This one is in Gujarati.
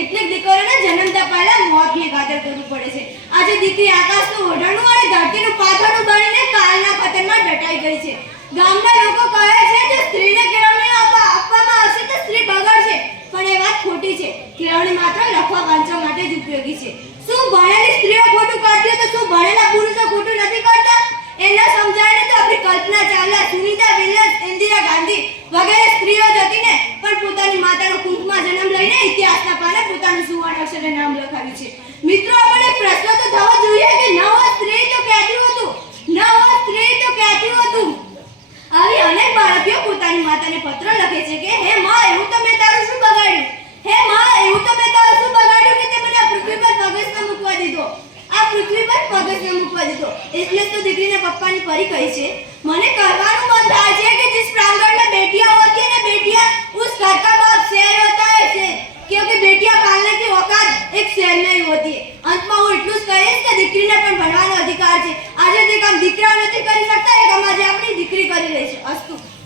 કેટલીક દીકરીઓને જન્મતા પહેલા મોતને ગાદર કરવું પડે છે. આજે દીકરી આકાશનું ઓઢણું અને ધરતીનું પાથરણું બનીને કાલના પતનમાં દટાઈ ગઈ છે. ગામના લોકો કહે છે કે સ્ત્રીને કેળવણી આપવામાં આવશે તો સ્ત્રી બગડશે, પણ એ વાત ખોટી છે. કેળવણી માત્ર લખવા વાંચવા માટે જ ઉપયોગી છે. શું ભણેલી સ્ત્રીઓ ખોટું કરતી તો શું ભણેલા પુરુષો ખોટું નથી કરતા? એ ન સમજાય ને તો આપણી કલ્પના ચાવલા, સુનીતા વિલિયમ્સ, ઇન્દિરા ગાંધી વગેરે સ્ત્રીઓ જ હતી ને, પણ પોતાની માતાનો કુંકમાં જન્મ લઈને ઇતિહાસના પાને પોતાનું સુવર્ણ અક્ષરે નામ લખાવ્યું છે. મિત્રો, આપણે પ્રશ્ન તો થવો જોઈએ કે ન હોય સ્ત્રી તો ક્યાંથી હતું, ન હોય સ્ત્રી તો ક્યાંથી હતું. આવી અનેક બાળકીઓ પોતાની માતાને પત્ર લખે છે કે હે માં, એવું તો મેં તારું શું બગાડ્યું? હે માં, એવું તો મેં તારું શું બગાડ્યું કે તે મને આ પૃથ્વી પર પગસમાં મૂકવા દીધો? આ પૃથ્વી પર પગસમાં મૂકવા દીધો. એટલે તો દીકરીને પપ્પાની પરી કહી છે. મને કહેવાનું મન થાય છે કે जिस प्रांगण में बेटियां होती है ना बेटियां, उस घर का बाप शेर होता है शेर, क्योंकि बेटियां पालने की औकात एक शेर नहीं होती है. અંતમાં હું એટલું જ કહીશ કે દીકરીને પણ ભણવાનો અધિકાર છે. આજે જે કામ દીકરા નથી કરી શકતા એ કામ આજે આપણી દીકરી કરી રહી છે. અસ્તુ.